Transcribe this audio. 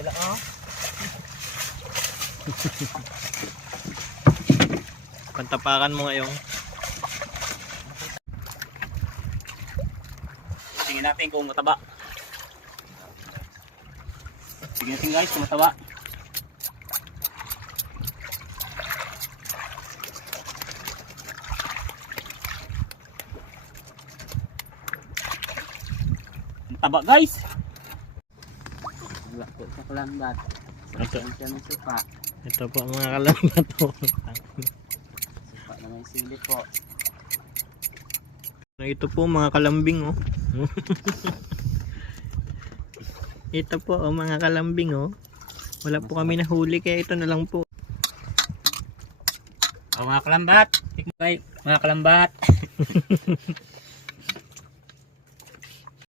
Sila oh. Pantapakan mo ngayon. Tingnan natin kung mataba. Tingnan natin guys kung mataba. Taba guys. Wala po sa kalambat. Ito po mga kalambat po. Supa na may sili po. Ito po mga kalambing oh. Ito po oh, mga kalambing oh. Wala po kami nahuli kaya ito na lang po. Oh mga kalambat. Tikman kayo mga kalambat.